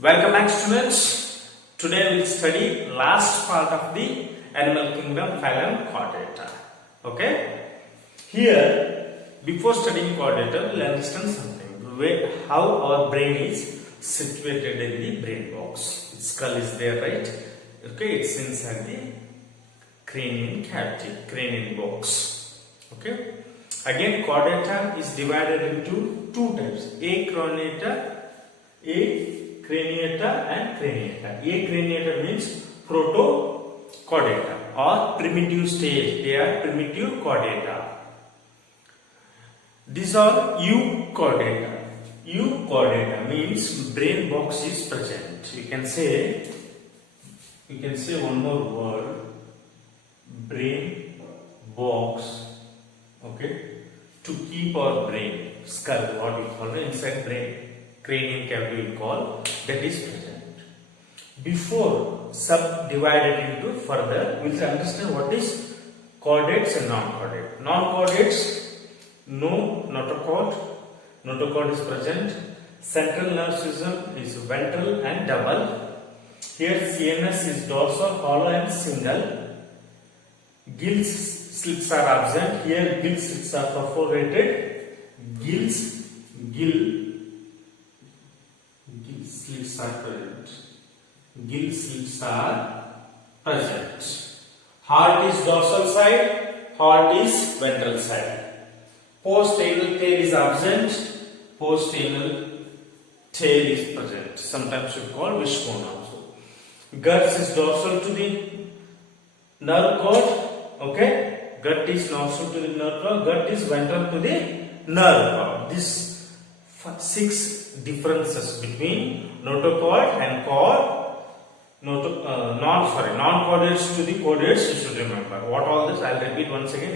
Welcome back, students. Today we'll study last part of the animal kingdom, phylum Chordata. Okay? Here, before studying Chordata, we'll understand something. How our brain is situated in the brain box. Its skull is there, right? Okay, it's inside the cranial cavity, cranial box. Okay? Again, Chordata is divided into two types: acronator, craniata and craniata. Acraniata means proto-chordata or primitive stage. They are primitive chordata. These are euchordata. Euchordata means brain box is present. You can say one more word: brain box. Okay, to keep our brain skull, what we call inside brain. Cranial cavity we call, that is present. Before subdivided into further, we will understand what is chordates and non-chordate. Non-chordates, no notochord. Notochord is present. Central nervous system is ventral and double. Here CNS is dorsal, hollow and single. Gill slits are absent. Here gill slits are perforated. Gill slits are present. Gill slits are present. Heart is dorsal side, heart is ventral side. Post-anal tail is absent, post-anal tail is present. Sometimes we call wishbone also. Guts is dorsal to the nerve cord. Okay, gut is dorsal to the nerve cord. Gut is ventral to the nerve cord. This 6 differences between notochord and non-chordates to the chordates you should remember. What all this? I will repeat once again.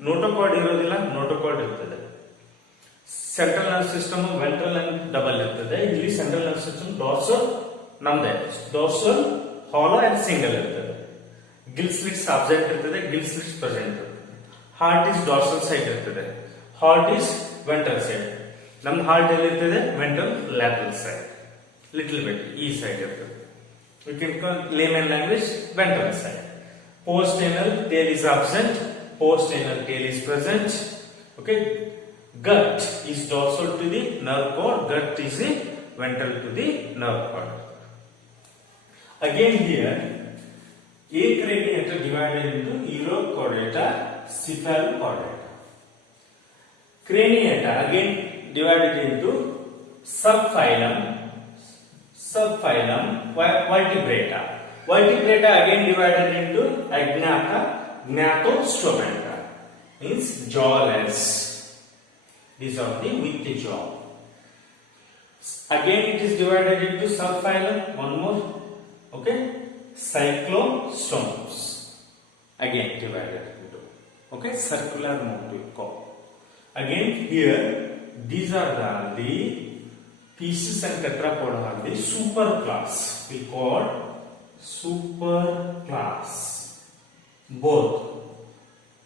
Notochord irodilla, notochord irtade. Central nervous system ventral and double irtade. ಇಲ್ಲಿ central nervous system dorsal namde dorsal, hollow and single irtade. Gill slits absent irtade, gill slits present irtade. Heart is dorsal side irtade. Heart is ventral side. ನಮ್ಮ heart ಎಲ್ಲಿ ಇರ್ತದೆ? Ventral lateral side, little bit ಈ side ಇರ್ತದೆ. You can call layman language ventral side. Post anal tail is absent, post anal tail is present. Okay, gut is dorsal to the nerve cord, gut is the ventral to the nerve cord. Again here acraniata divided into euchordata, cephalochordata. Craniata again divided into subphylum vertebrata. Vertebrata again divided into agnatha, gnathostomata, means jawless. These are the with the jaw. Again it is divided into subphylum, one more. Okay, cyclostomes again divided into, okay, circular mode we call. Again here these are the pieces and tetrapoda are the superclass. We call superclass. Both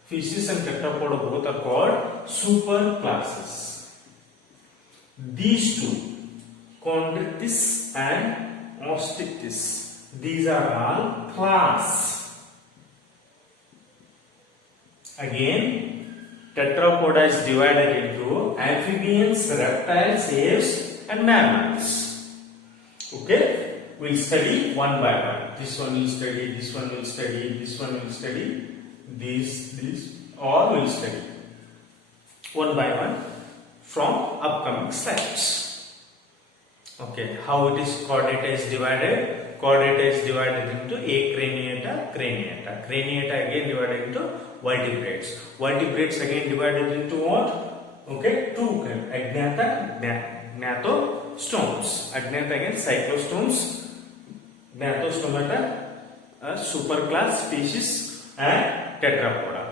pieces and tetrapoda both are called superclasses. These two, chondritis and osteitis, these are all class. Again tetrapoda is divided into amphibians, reptiles, apes and mammals. Okay, we'll study one by one. This one will study, this one will study, this one will study, this all will study one by one from upcoming slides. Okay, how it is chordata is divided? Chordata is divided into acraniata, craniata. Craniata again divided into vertebrates. Vertebrates again divided into what? Okay, two kinds: agnatha, gnathostomes. Agnatha again cyclostomes, gnathostomata, superclass species, and tetrapoda.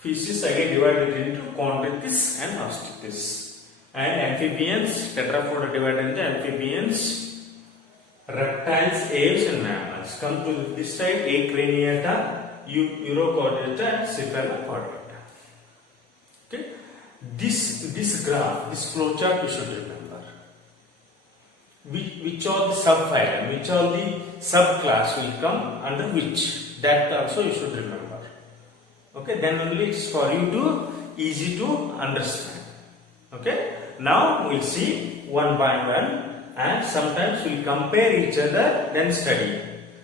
Species again divided into chondritis and osteitis. And amphibians, tetrapoda divided into amphibians, reptiles, apes and mammals. Come to this side, acraniata, euchordata, cephalochordata. Okay, this graph, this flowchart you should remember. which all the subphylum, which all the subclass will come under which. That also you should remember. Okay, then only it's for you to easy to understand. Okay, now we'll see one by one, and sometimes we'll compare each other, then study.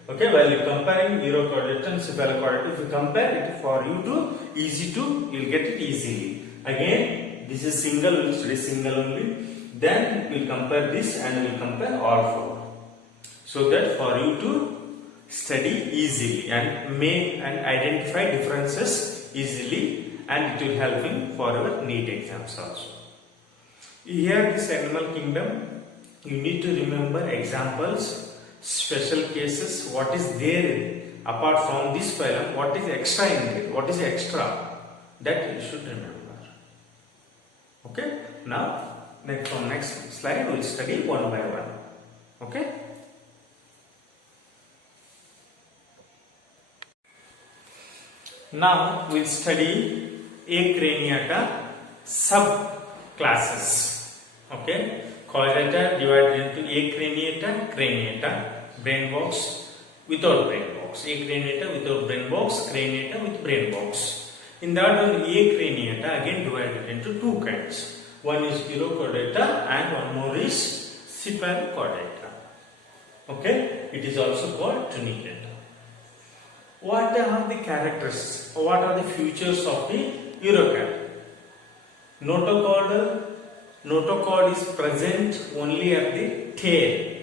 Okay, while you comparing urochordate and cephalochordate, if you compare it for you to easy to, you'll get it easily. Again, this is single, we'll study single only. Then we'll compare this and we'll compare all four, so that for you to study easily and identify differences easily, and it will help in for our NEET exams also. Here, this animal kingdom, you need to remember examples, special cases, what is there apart from this phylum, what is extra in it, what is extra, that you should remember. Okay, now from next slide we'll study one by one. Okay. Now we'll study Acraniata subclasses. Okay, chordata divided into Acraniata, Craniata, brain box, without brain box, Acraniata without brain box, Craniata with brain box. In that one, Acraniata again divided into two kinds. One is urochordata and one more is cephalochordata. Okay, it is also called tunicata. What are the characters? What are the features of the urochord? Notochord is present only at the tail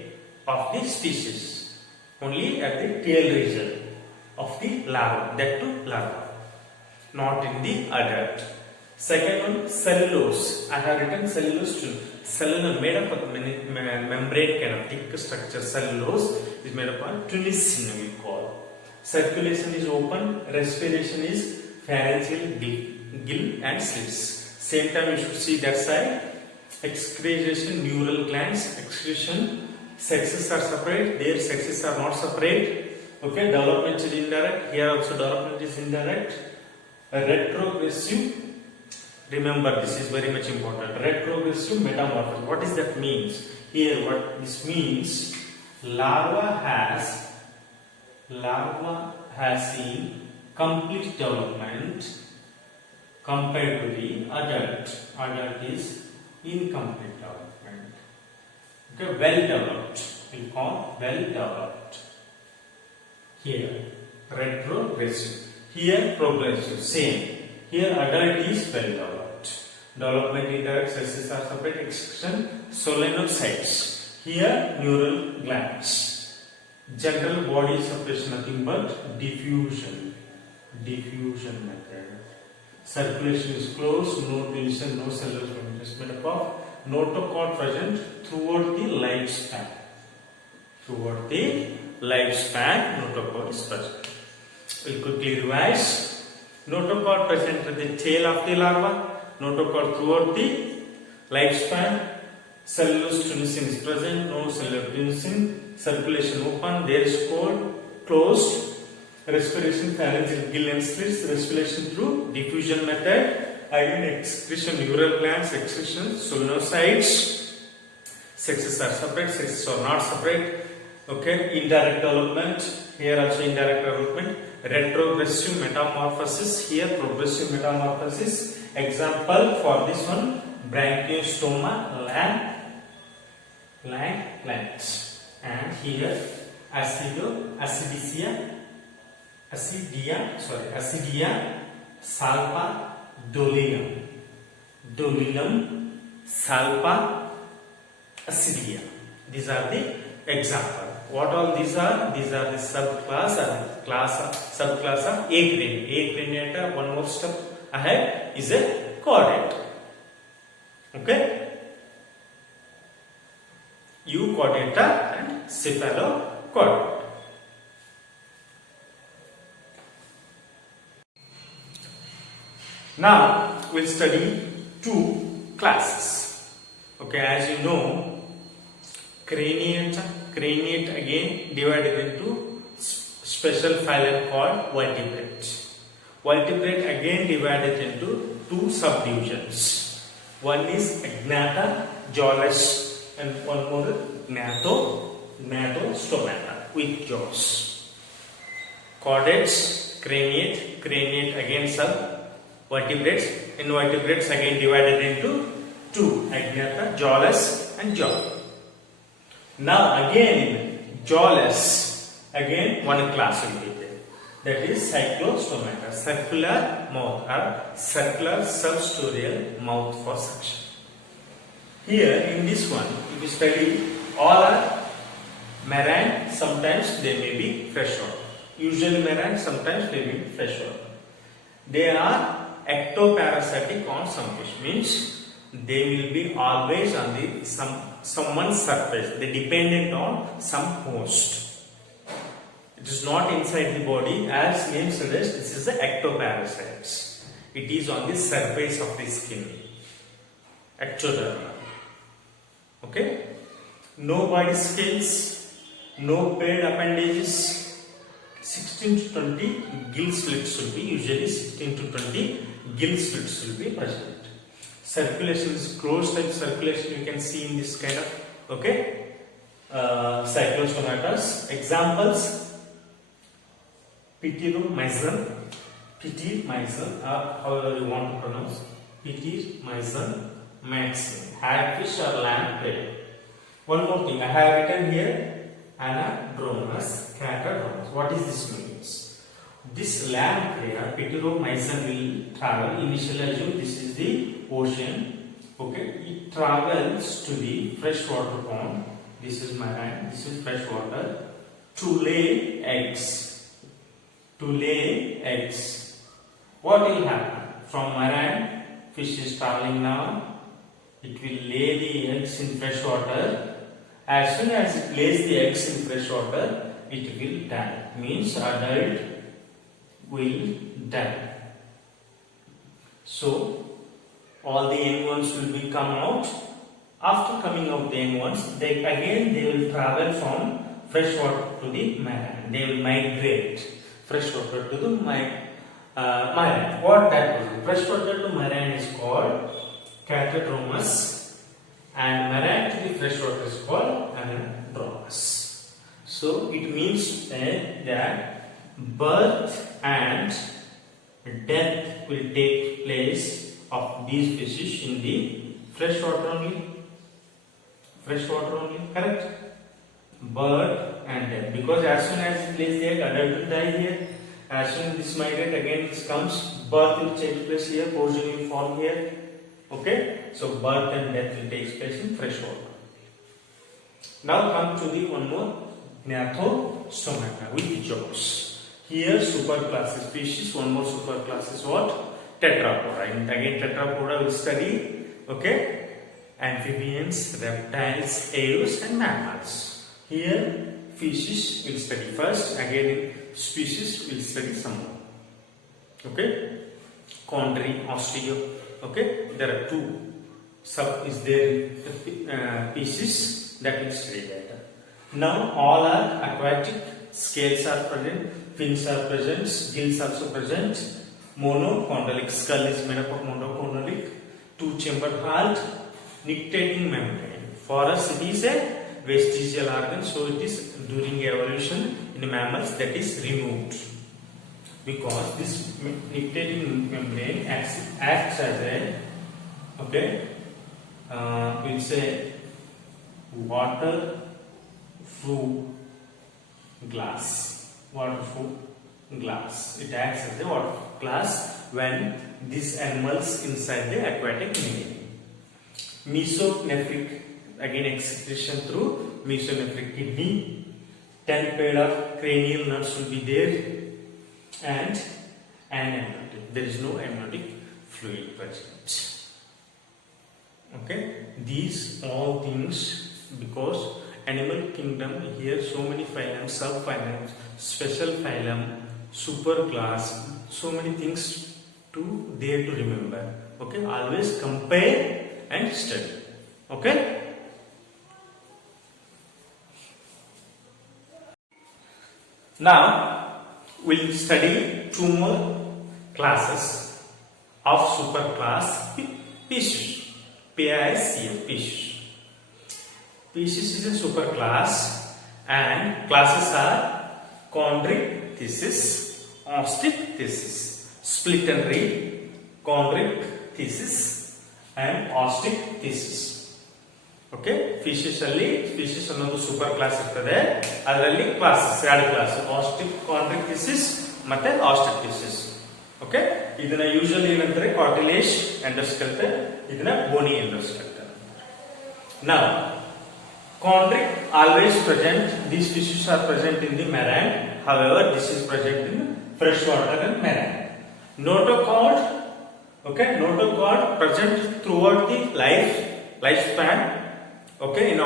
of the species, only at the tail region of the larva, that too larva, not in the adult. Second one, cellulose. I have written cellulose too. Cellulose made up of membrane kind of thick structure. Cellulose is made up of tunicin, we call. Circulation is open, respiration is pharyngeal, gill and slits. Same time you should see that side. Excretion, neural glands, excretion, sexes are separate, their sexes are not separate. Okay, development is indirect, here also development is indirect. Retrogressive, remember this is very much important. Retrogressive metamorphosis, what is that means? Here what this means, larva has seen complete development compared to the adult. Adult is incomplete development. Okay, well developed. We call well developed. Here, retrogressive. Here, progressive. Same. Here, adult is well developed. Development indirect, sexes are separate, excretion, solenocytes. Here, neural glands. General body separation, nothing but diffusion. Diffusion method. Circulation is closed, no tunicin, no cellular fermentation is made up of notochord present throughout the lifespan. Throughout the lifespan, notochord is present. We'll quickly revise. Notochord present at the tail of the larva, notochord throughout the lifespan. Cellulose tunicin is present, no cellular tunicin. Circulation open, there is closed. Respiration, pharyngeal, gill and slits. Respiration through diffusion method. Again, excretion, neural glands, excretion, solenocytes. Sexes are separate, sexes are not separate. Okay, indirect development. Here also indirect development. Retrogressive metamorphosis. Here progressive metamorphosis. Example for this one, Branchiostoma, Lang plants. And here Acidia, Salpa, Dolinum, Salpa, Acidia. These are the example. What all these are? These are the subclass of Acraniata. One more step ahead is a chordate. Okay? Euchordata and cephalochordate. Now we'll study two classes. Okay, as you know, craniate again divided into special phylum called vertebrate. Vertebrate again divided into two subdivisions. One is agnata, jawless, and one more Gnathostomata with jaws. Chordates, craniate again sub-vertebrates. Invertebrates again divided into two, agnatha, jawless and jaw. Now again jawless, again one class will be there. That is cyclostomata, circular mouth or circular substoral mouth for suction. Here in this one, if you study, all are marine, sometimes they may be freshwater. Usually marine, sometimes they may be freshwater. They are ectoparasitic on some fish, means they will be always on the someone's surface. They dependent on some host. It is not inside the body, as name suggests. This is the ectoparasites. It is on the surface of the skin, ectoderma. Okay, no body scales, no paired appendages. 16 to 20 gill slits will be, usually 16 to 20 gill slits will be present. Circulation is closed type circulation, you can see in this kind of, okay, cyclostomatas. Examples, Pityomyzon, or however you want to pronounce, Pityomyzon maxim, hagfish or lamb prey. One more thing, I have written here, Anadromous, Catadromous. What is this means? This lamb prey, Pityomyzon, will travel. Initially, assume this is the ocean. Okay, it travels to the freshwater pond. This is marine. This is freshwater to lay eggs. What will happen? From marine, fish is traveling now. It will lay the eggs in freshwater. As soon as it lays the eggs in freshwater, it will die. Means adult will die. So all the young ones will be come out. After coming out the young ones, they will travel from freshwater to the marine. They will migrate freshwater to the marine. What that will do? Freshwater to marine is called Catadromous, and marine to the freshwater is called Anadromous. So it means that birth and death will take place of these fishes in the freshwater only. Correct? Birth and death, because as soon as it lays the egg, adult will die here. As soon as this migrate, again this comes, birth will take place here, progeny will form here. Okay, so birth and death will take place in freshwater. Now come to the one more, Gnathostomata with jaws. Here superclass species, one more superclass is what? Tetrapoda. And again tetrapoda will study, okay, amphibians, reptiles, ales and mammals. Here fishes will study first, again species will study some more. Okay, chondri, osteo. Okay, there are two pieces that will study later. Now all are aquatic, scales are present, fins are present, gills also present, monochondric, skull is made up of monochondric, two-chambered heart, nictitating membrane. For us it is a vestigial organ, so it is during evolution in mammals that is removed. Because this nictitating membrane acts as a, okay, we'll say waterproof glass. It acts as a waterproof glass when these animals inside the aquatic medium. Mesonephric, again excretion through mesonephric kidney. 10 pair of cranial nerves will be there. And amniotic. There is no amniotic fluid present. Okay, these all things, because animal kingdom here so many phylums, subphylums, special phylum, superclass, so many things to there to remember. Okay, always compare and study. Okay. Now we'll study two more classes of superclass fishes. PICF fish. Species is a superclass and classes are chondric thesis, ostic thesis, split and read, chondric thesis and ostic thesis. Okay fishes ಅಲ್ಲಿ fishes ಅನ್ನೋದು super class ಇರ್ತದೆ. ಅದರಲ್ಲಿ classes ಎರಡು class, ಆಸ್ಟಿಕ್ ಕಾಂಟ್ರಿಕ್ ಥಿಸಿಸ್ ಮತ್ತೆ ಆಸ್ಟಿಕ್ ಥಿಸಿಸ್. ಓಕೆ ಇದನ್ನ ಯೂಶುವಲಿ ಏನಂತಾರೆ ಕಾರ್ಟಿಲೇಜ್ ಎಂಡೋಸ್ಕೆಲ್ಟನ್, ಇದನ್ನ bony endoskeleton. Now chondric always present, these fishes are present in the marine, however this is present in fresh water and marine. Notochord, okay, notochord present throughout the lifespan. Okay, in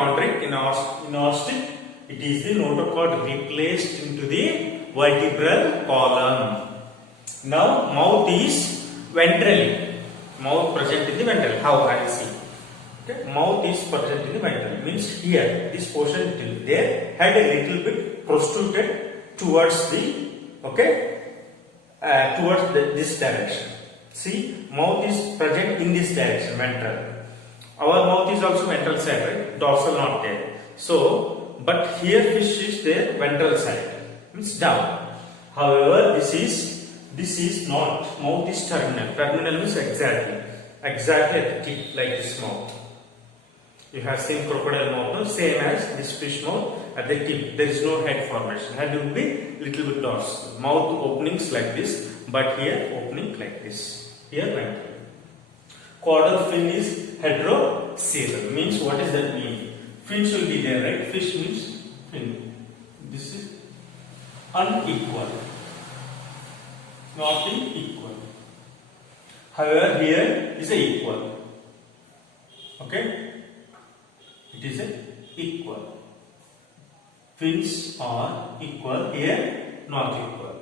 ostic, it is the notochord replaced into the vertebral column. Now, mouth is ventrally. Mouth present in the ventral. How I see? Okay, mouth is present in the ventral. Means here, this portion till there, head a little bit protruded towards the, okay, towards this direction. See, mouth is present in this direction, ventral. Our mouth is also ventral side, right? Dorsal not there. So, but here fish is there, ventral side, means down. However, this is not. Mouth is terminal. Terminal means exactly at the tip, like this mouth. You have seen crocodile mouth, no? Same as this fish mouth at the tip. There is no head formation. Head will be little bit dorsal. Mouth openings like this, but here opening like this. Here ventral. Caudal fin is heterocoelom. Means what does that mean? Fins will be there, right? Fish means fin. This is unequal, not equal. However, here is a equal. Okay, it is a equal. Fins are equal. Here, not equal.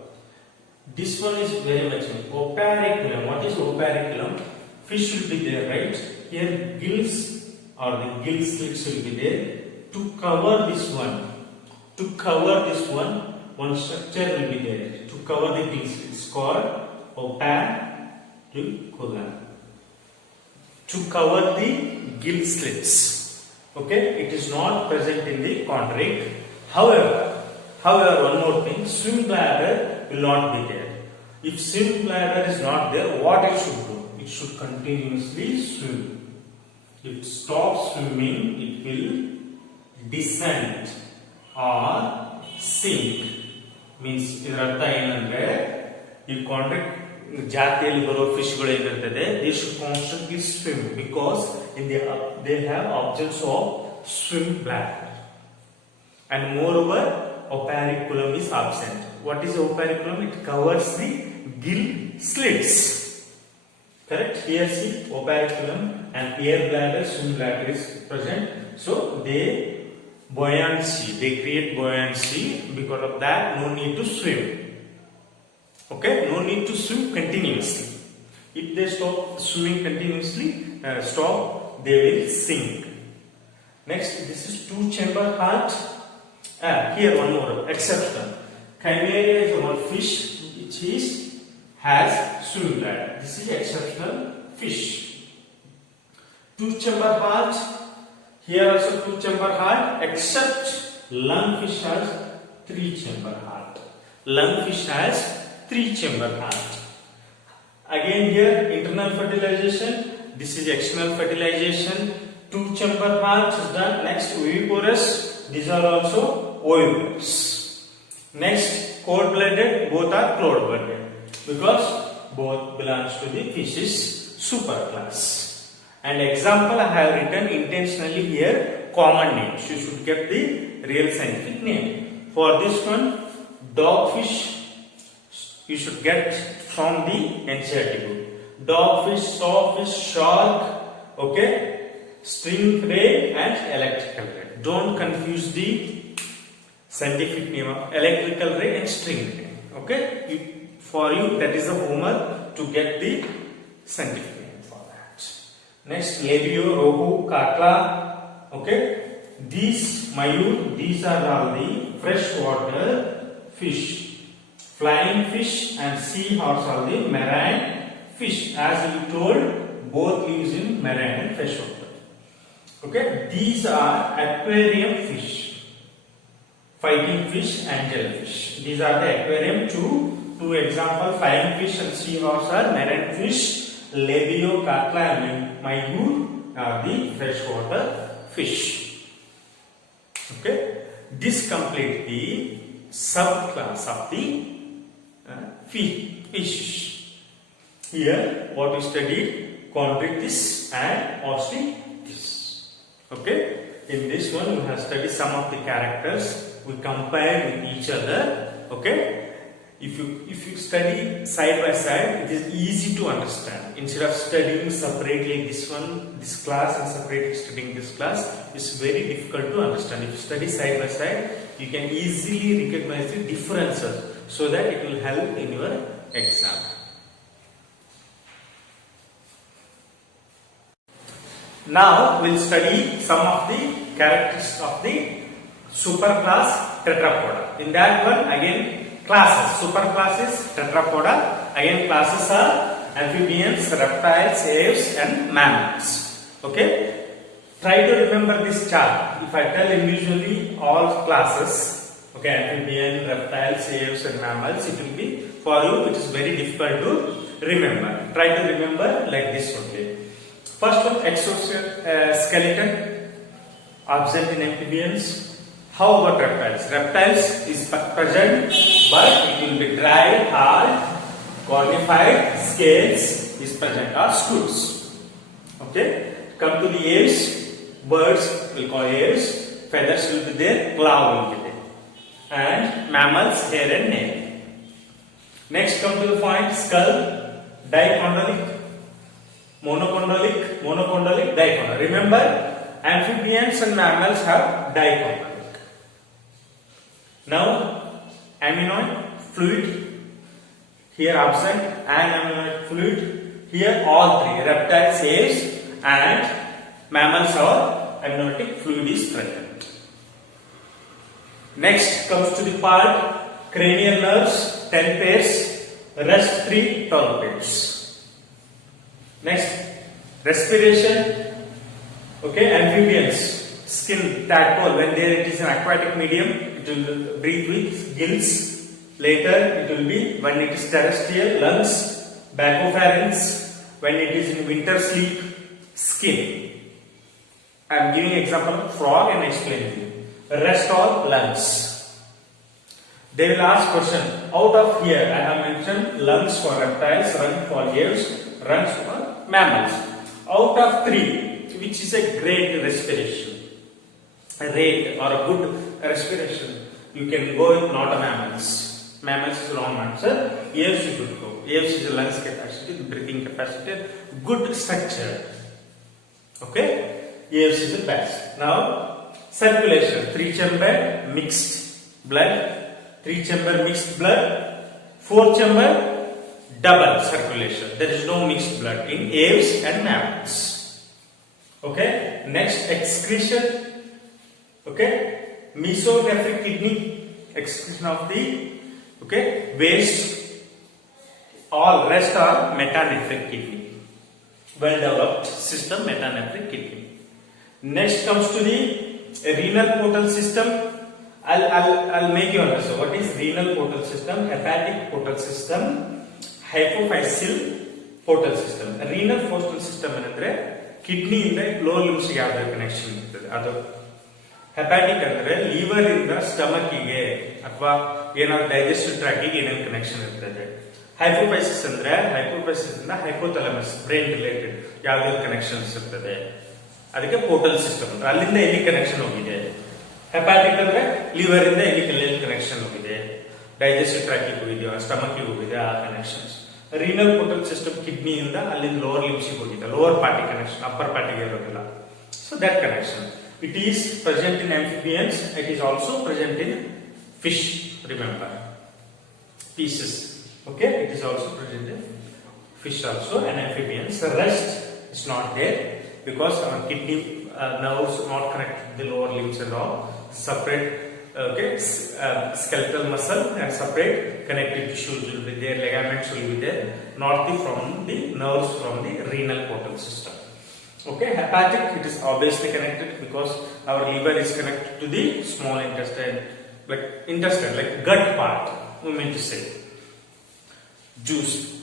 This one is very much opariculum. What is opariculum? Fish will be there, right? Here gills or the gill slits will be there to cover this one. To cover this one structure will be there to cover the gill slits called opariculum. To cover the gill slits. Okay, it is not present in the chondric. However, one more thing, swim bladder will not be there. If swim bladder is not there, what it should do? It should continuously swim. If it stops swimming, it will descend or sink. Means ಇದರ ಅರ್ಥ ಏನಂದ್ರೆ ಈ ಕಾಂಟ್ರಿಕ್ ಜಾತಿಯಲ್ಲಿ ಬರೋ fish ಗಳು ಏನಿರ್ತದೆ, they should constantly swim because they have objects of swim bladder. And moreover, opariculum is absent. What is opariculum? It covers the gill slits. Correct? Here see opariculum and air bladder, swim bladder is present. So they create buoyancy. Because of that, no need to swim. Okay, no need to swim continuously. If they stop swimming continuously, they will sink. Next, this is two-chamber heart. Here one more exception. Chimaera is one fish which has swim bladder. This is exceptional fish. Two-chamber heart. Here also two-chamber heart, except lungfish has three-chamber heart. Lungfish has three-chamber heart. Again here internal fertilization. This is external fertilization. Two-chamber heart is done. Next oviparous. These are also oviparous. Next cold-blooded. Both are cold-blooded because both belongs to the fishes superclass. And example I have written intentionally here common names. You should get the real scientific name. For this one, dogfish, you should get from the NCERT book. Dogfish, sawfish, shark, okay, stingray and electrical ray. Don't confuse the scientific name of electrical ray and stingray. Okay, for you that is a homework to get the scientific name for that. Next, labio, rohu, katla. Okay, these mayur, these are all the freshwater fish. Flying fish and seahorse are the marine fish. As we told, both lives in marine and freshwater. Okay, these are aquarium fish, fighting fish and jellyfish. These are the aquarium. Two example: flying fish and seahorse are marine fish. Labio, Katla and Mayur are the freshwater fish. Okay, this complete the subclass of the fish. Here, what we studied: chondrichthyes and osteichthyes. Okay, in this one we have studied some of the characters. We compare with each other. Okay. If you study side by side, it is easy to understand. Instead of studying separately this class and separately studying this class, it's very difficult to understand. If you study side by side, you can easily recognize the differences so that it will help in your exam. Now we'll study some of the characteristics of the superclass Tetrapoda. In that one, again, classes, superclasses, Tetrapoda. Again, classes are amphibians, reptiles, aves and mammals. Okay, try to remember this chart. If I tell individually all classes, okay, amphibian, reptiles, aves and mammals, it will be for you it is very difficult to remember. Try to remember like this only. First one, exoskeleton absent in amphibians. How about reptiles? Reptiles is present, but it will be dry, hard, cornified, scales is present or scutes. Okay. Come to the aves. Birds will call aves. Feathers will be there. Claw will be there. And mammals, hair and nail. Next, come to the point: skull, dichondric, monochondric, dichondric. Remember, amphibians and mammals have dichondric. Now, amniotic fluid here absent and amniotic fluid here all three: reptiles, aves and mammals are amniotic fluid is present. Next comes to the part cranial nerves 10 pairs, rest 3 12 pairs. Next, respiration. Okay, amphibians skin tadpole, when there it is an aquatic medium, it will breathe with gills. Later it will be when it is terrestrial, lungs, bacopharynx. When it is in winter sleep, skin. I am giving example of frog and explaining you. Rest all lungs. They will ask question: out of here I have mentioned lungs for reptiles, lungs for aves, lungs for mammals. Out of 3, which is a great respiration, a rate or a good respiration, you can go with not a mammals. Mammals is wrong answer. Aves you should go. Aves is a lungs capacity, breathing capacity, good structure. Okay, Aves is the best. Now circulation: 3-chamber mixed blood, 3-chamber mixed blood, 4-chamber double circulation. There is no mixed blood in aves and mammals. Okay, next excretion. Okay, mesonephric kidney, excretion of the waste. All rest are metanephric kidney, well developed system, metanephric kidney. Next comes to the renal portal system. I'll make you understand what is renal portal system, hepatic portal system, hypophyseal portal system. Renal portal system ಅಂದ್ರೆ kidney ಇಂದ lower limbs ಗೆ ಯಾವ connection ಇರ್ತದೆ ಅದು. Hepatic ಅಂದ್ರೆ liver ಇಂದ stomach ಗೆ ಅಥವಾ ಏನಾದ್ರು ಡೈಜೆಸ್ಟಿವ್ ಟ್ರ್ಯಾಕ್ ಗೆ ಏನೇನು ಕನೆಕ್ಷನ್ ಇರ್ತದೆ. ಹೈಪೋಫೈಸಿಸ್ ಅಂದ್ರೆ ಹೈಪೋಫೈಸಿಸ್ ಇಂದ ಹೈಪೋಥಾಲಮಸ್ ಬ್ರೈನ್ ರಿಲೇಟೆಡ್ ಯಾವ್ದು ಕನೆಕ್ಷನ್ಸ್ ಇರ್ತದೆ, ಅದಕ್ಕೆ ಪೋರ್ಟಲ್ ಸಿಸ್ಟಮ್ ಅಂದ್ರೆ ಅಲ್ಲಿಂದ ಎಲ್ಲಿ ಕನೆಕ್ಷನ್ ಹೋಗಿದೆ. ಹೆಪಾಟಿಕ್ ಅಂದ್ರೆ ಲಿವರ್ ಇಂದ ಎಲ್ಲಿ ಕನೆಕ್ಷನ್ ಹೋಗಿದೆ, ಡೈಜೆಸ್ಟಿವ್ ಟ್ರ್ಯಾಕ್ ಗೆ ಹೋಗಿದೆಯೋ, ಸ್ಟಮಕ್ ಗೆ ಹೋಗಿದೆ, ಆ connections. Renal portal system kidney ಇಂದ ಅಲ್ಲಿಂದ ಲೋವರ್ ಲಿಂಬ್ಸ್ ಗೆ ಹೋಗಿದೆ, ಲೋವರ್ ಪಾರ್ಟಿ ಕನೆಕ್ಷನ್, ಅಪ್ಪರ್ ಪಾರ್ಟಿಗೆ ಇರೋದಿಲ್ಲ. So that connection it is present in amphibians, it is also present in fish, remember, pieces. Okay, it is also present in fish also and amphibians. The rest is not there because our kidney nerves not connected to the lower limbs and all. Separate skeletal muscle and separate connective tissues will be there, ligaments will be there, not from the nerves from the renal portal system. Okay, hepatic, it is obviously connected because our liver is connected to the small intestine, like gut part, we mean to say. Juice.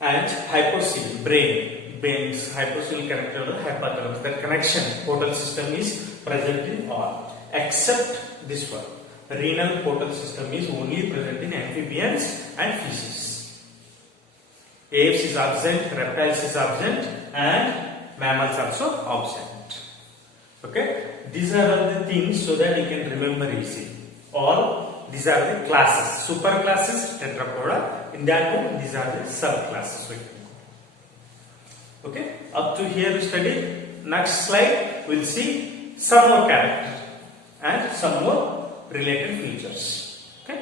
And hypocele, brains, hypocele connected to the hypothalamus. That connection, portal system is present in all, except this one. Renal portal system is only present in amphibians and fishes. Apes is absent, reptiles is absent, and mammals also absent. Okay, these are all the things so that you can remember easily. Or these are the classes, super classes, tetrapoda. In that one, these are the subclasses. Okay, up to here we study. Next slide, we'll see some more characters and some more related features. Okay.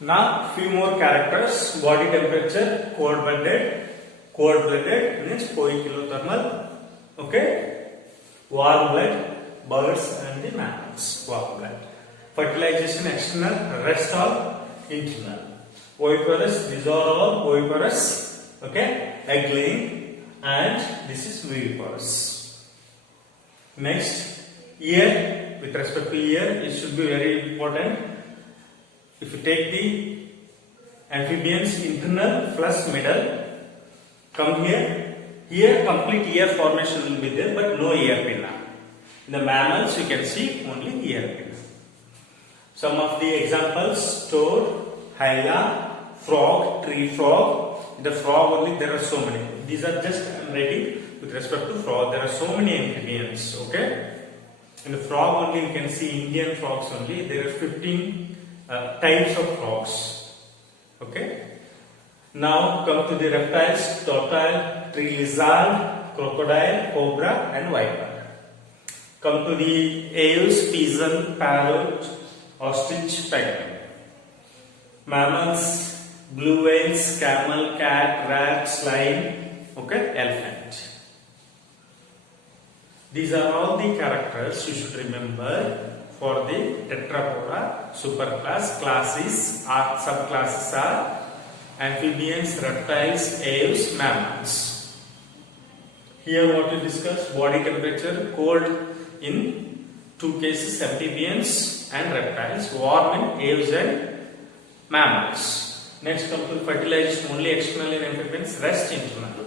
Now, few more characters. Body temperature, cold-blooded. Cold-blooded means poikilothermal. Okay. Warm blood, birds and the mammals. Warm blood. Fertilization external, rest all internal. Oviparous, these are all oviparous. Okay. Egg laying, and this is viviparous. Next, ear. With respect to ear, it should be very important. If you take the amphibians, internal plus middle, come here. Here complete ear formation will be there, but no ear pinna. In the mammals, you can see only ear pinna. Some of the examples: toad, hyena, frog, tree frog. The frog only, there are so many. These are just I am writing with respect to frog. There are so many amphibians. Okay. In the frog only, you can see Indian frogs only. There are 15 types of frogs. Okay. Now come to the reptiles: tortoise, tree lizard, crocodile, cobra, and viper. Come to the owls: pigeon, parrot, ostrich, penguin. Mammals: blue whales, camel, cat, rat, slime. Okay, elephant. These are all the characters you should remember for the tetrapoda superclass. Classes are subclasses are amphibians, reptiles, owls, mammals. Here what we discussed: body temperature, cold in two cases, amphibians and reptiles, warm in owls and mammals. Next come to fertilization, only external in amphibians, rest internal.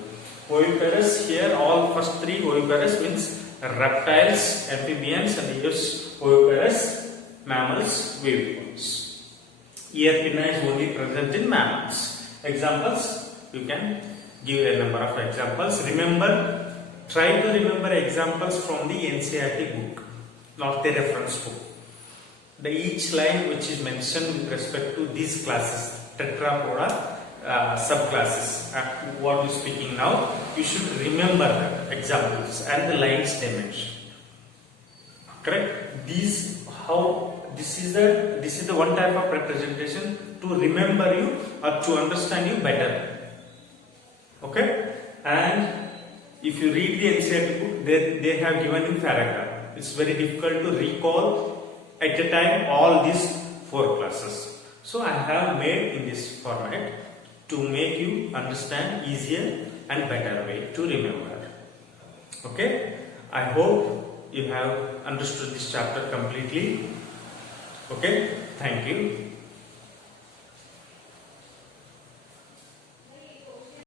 Oviparous, here all first three oviparous means reptiles, amphibians, and owls. Oviparous, mammals, viviparous. Ear pinna is only present in mammals. Examples, you can give a number of examples. Remember, try to remember examples from the NCERT book, not the reference book. Each line which is mentioned with respect to these classes, tetrapoda subclasses, what we are speaking now, you should remember the examples and the lines they mention. Correct? This is the one type of representation to remember you or to understand you better. Okay? And if you read the NCERT book, they have given in paragraph. It's very difficult to recall at a time all these four classes. So I have made in this format to make you understand easier and better way to remember. Okay? I hope you have understood this chapter completely. Okay? Thank you.